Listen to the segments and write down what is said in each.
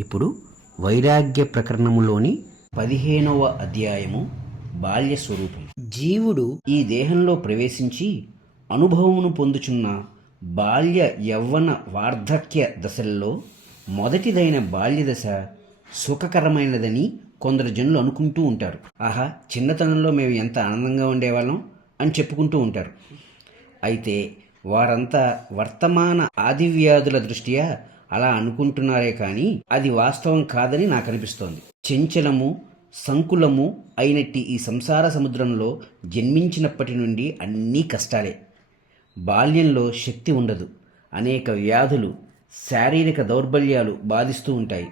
ఇప్పుడు వైరాగ్య ప్రకరణములోని 15వ అధ్యాయము బాల్య స్వరూపం. జీవుడు ఈ దేహంలో ప్రవేశించి అనుభవమును పొందుచున్న బాల్య యవ్వన వార్ధక్య దశల్లో మొదటిదైన బాల్యదశ సుఖకరమైనదని కొందరు జనులు అనుకుంటూ ఉంటారు. ఆహా, చిన్నతనంలో మేము ఎంత ఆనందంగా ఉండేవాళ్ళం అని చెప్పుకుంటూ ఉంటారు. అయితే వారంతా వర్తమాన ఆదివ్యాధుల దృష్ట్యా అలా అనుకుంటున్నారే కానీ అది వాస్తవం కాదని నాకు అనిపిస్తోంది. చెంచలము సంకులము అయినట్టి ఈ సంసార సముద్రంలో జన్మించినప్పటి నుండి అన్నీ కష్టాలే. బాల్యంలో శక్తి ఉండదు. అనేక వ్యాధులు, శారీరక దౌర్బల్యాలు బాధిస్తూ ఉంటాయి.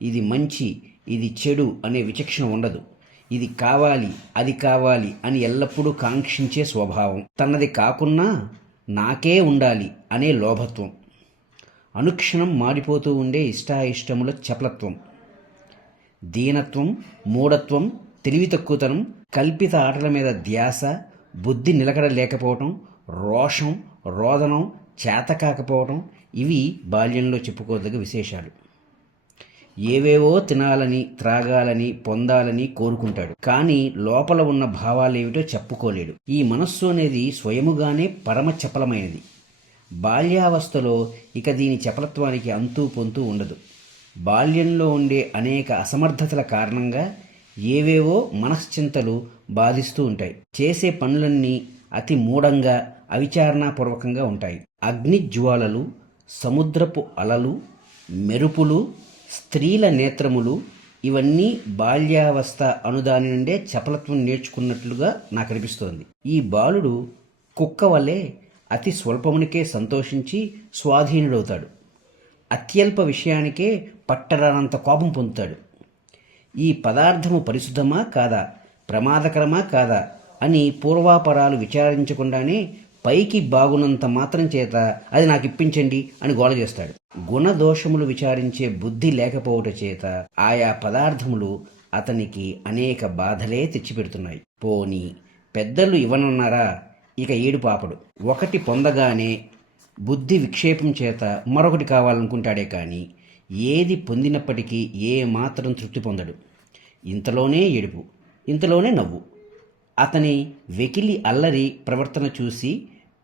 ఇది మంచి, ఇది చెడు అనే విచక్షణ ఉండదు. ఇది కావాలి, అది కావాలి అని ఎల్లప్పుడూ కాంక్షించే స్వభావం. తనది కాకున్నా నాకే ఉండాలి అనే లోభత్వం. అనుక్షణం మాడిపోతూ ఉండే ఇష్టాయిష్టముల చపలత్వం, దీనత్వం, మూఢత్వం, తెలివి తక్కువతనం, కల్పిత ఆటల మీద ధ్యాస, బుద్ధి నిలకడ లేకపోవటం, రోషం, రోదనం, చేత కాకపోవటం ఇవి బాల్యంలో చెప్పుకోదగ్గ విశేషాలు. ఏవేవో తినాలని, త్రాగాలని, పొందాలని కోరుకుంటాడు. కానీ లోపల ఉన్న భావాలేమిటో చెప్పుకోలేడు. ఈ మనస్సు అనేది స్వయముగానే పరమ చపలమైనది. బాల్యావస్థలో ఇక దీని చపలత్వానికి అంతూ పొంతూ ఉండదు. బాల్యంలో ఉండే అనేక అసమర్థతల కారణంగా ఏవేవో మనశ్చింతలు బాధిస్తూ ఉంటాయి. చేసే పనులన్నీ అతి మూఢంగా, అవిచారణాపూర్వకంగా ఉంటాయి. అగ్నిజ్వాలలు, సముద్రపు అలలు, మెరుపులు, స్త్రీల నేత్రములు ఇవన్నీ బాల్యావస్థ అనుదాని నుండే చపలత్వం నేర్చుకున్నట్లుగా నాకు అనిపిస్తోంది. ఈ బాలుడు కుక్క వల్లే అతి స్వల్పమునికే సంతోషించి స్వాధీనుడవుతాడు. అత్యల్ప విషయానికే పట్టరానంత కోపం పొందుతాడు. ఈ పదార్థము పరిశుద్ధమా కాదా, ప్రమాదకరమా కాదా అని పూర్వాపరాలు విచారించకుండానే పైకి బాగున్నంత మాత్రం చేత అది నాకు ఇప్పించండి అని గోల చేస్తాడు. గుణదోషములు విచారించే బుద్ధి లేకపోవట చేత ఆయా పదార్థములు అతనికి అనేక బాధలే తెచ్చిపెడుతున్నాయి. పోనీ పెద్దలు ఇవ్వనున్నారా, ఇక ఏడు పాపడు. ఒకటి పొందగానే బుద్ధి విక్షేపం చేత మరొకటి కావాలనుకుంటాడే కానీ ఏది పొందినప్పటికీ ఏ మాత్రం తృప్తి పొందడు. ఇంతలోనే ఏడుపు, ఇంతలోనే నవ్వు. అతని వెకిలి అల్లరి ప్రవర్తన చూసి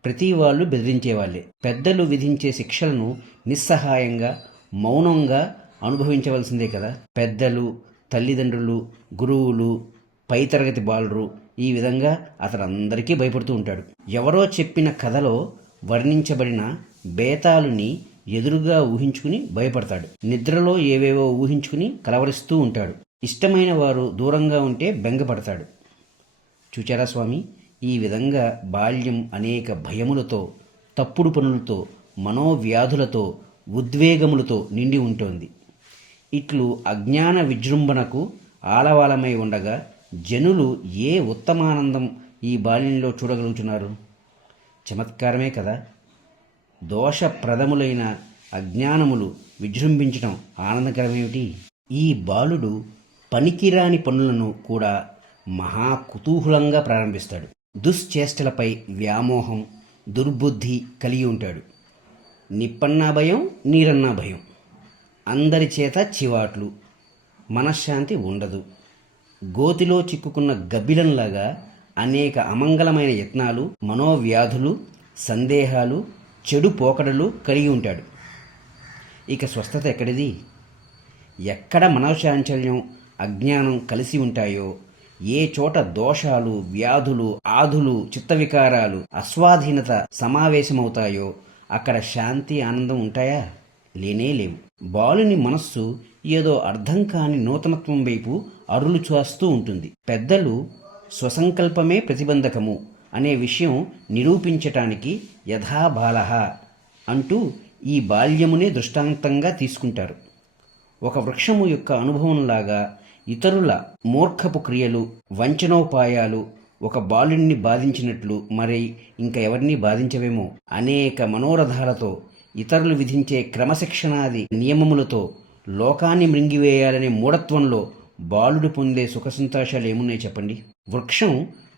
ప్రతి వాళ్ళు బెదిరించేవాళ్ళే. పెద్దలు విధించే శిక్షలను నిస్సహాయంగా, మౌనంగా అనుభవించవలసిందే కదా. పెద్దలు, తల్లిదండ్రులు, గురువులు, పై తరగతి బాలురు ఈ విధంగా అతను అందరికీ భయపడుతూ ఉంటాడు. ఎవరో చెప్పిన కథలో వర్ణించబడిన బేతాళుని ఎదురుగా ఊహించుకుని భయపడతాడు. నిద్రలో ఏవేవో ఊహించుకుని కలవరిస్తూ ఉంటాడు. ఇష్టమైన వారు దూరంగా ఉంటే బెంగపడతాడు. చూచారా స్వామి, ఈ విధంగా బాల్యం అనేక భయములతో, తప్పుడు పనులతో, మనోవ్యాధులతో, ఉద్వేగములతో నిండి ఉంటుంది. ఇట్లు అజ్ఞాన విజృంభణకు ఆలవాలమై ఉండగా జనులు ఏ ఉత్తమానందం ఈ బాల్యంలో చూడగలుగుతున్నారు? చమత్కారమే కదా. దోషప్రదములైన అజ్ఞానములు విజృంభించడం ఆనందకరమేమిటి? ఈ బాలుడు పనికిరాని పనులను కూడా మహా కుతూహలంగా ప్రారంభిస్తాడు. దుశ్చేష్టలపై వ్యామోహం, దుర్బుద్ధి కలిగి ఉంటాడు. నిప్పన్నా భయం, నీరన్నా భయం. అందరి చేత చివాట్లు, మనశ్శాంతి ఉండదు. గోతిలో చిక్కుకున్న గబ్బిలంలాగా అనేక అమంగళమైన యత్నాలు, మనోవ్యాధులు, సందేహాలు, చెడు పోకడలు కలిగి ఉంటాడు. ఇక స్వస్థత ఎక్కడిది? ఎక్కడ మనోచాంచల్యం, అజ్ఞానం కలిసి ఉంటాయో, ఏ చోట దోషాలు, వ్యాధులు, ఆధులు, చిత్తవికారాలు, అస్వాధీనత సమావేశమవుతాయో అక్కడ శాంతి, ఆనందం ఉంటాయా? లేనే లేవు. బాలుని మనస్సు ఏదో అర్థం కాని నూతనత్వం వైపు అరులు చూస్తూ ఉంటుంది. పెద్దలు స్వసంకల్పమే ప్రతిబంధకము అనే విషయం నిరూపించటానికి యథాబాలః అంటూ ఈ బాల్యమునే దృష్టాంతంగా తీసుకుంటారు. ఒక వృక్షము యొక్క అనుభవంలాగా ఇతరుల మూర్ఖపు క్రియలు, వంచనోపాయాలు ఒక బాలుడిని బాధించినట్లు మరి ఇంకా ఎవరిని బాధించవేమో. అనేక మనోరథాలతో, ఇతరులు విధించే క్రమశిక్షణాది నియమములతో లోకాన్ని మృంగివేయాలనే మూఢత్వంలో బాలుడు పొందే సుఖ సంతోషాలు ఏమున్నాయి చెప్పండి? వృక్షం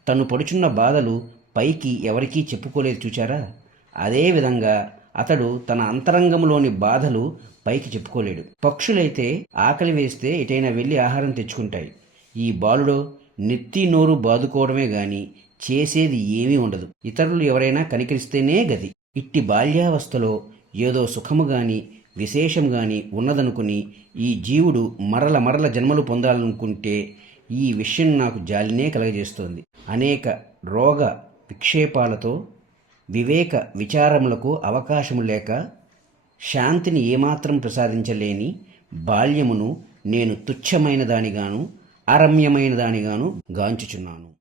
తను పడుచున్న బాధలు పైకి ఎవరికీ చెప్పుకోలేదు చూచారా? అదేవిధంగా అతడు తన అంతరంగంలోని బాధలు పైకి చెప్పుకోలేడు. పక్షులైతే ఆకలి వేస్తే ఎటైనా వెళ్ళి ఆహారం తెచ్చుకుంటాయి. ఈ బాలుడో నెత్తి నోరు బాదుకోవడమే గాని చేసేది ఏమీ ఉండదు. ఇతరులు ఎవరైనా కనికరిస్తేనే గతి. ఇట్టి బాల్యావస్థలో ఏదో సుఖము గాని విశేషం గాని ఉన్నదనుకుని ఈ జీవుడు మరల మరల జన్మలు పొందాలనుకుంటే ఈ విషయం నాకు జాలినే కలగజేస్తోంది. అనేక రోగ విక్షేపాలతో వివేక విచారములకు అవకాశము లేక శాంతిని ఏమాత్రం ప్రసాదించలేని బాల్యమును నేను తుచ్చమైన దానిగాను అరమ్యమైన దానిగాను గాంచుచున్నాను.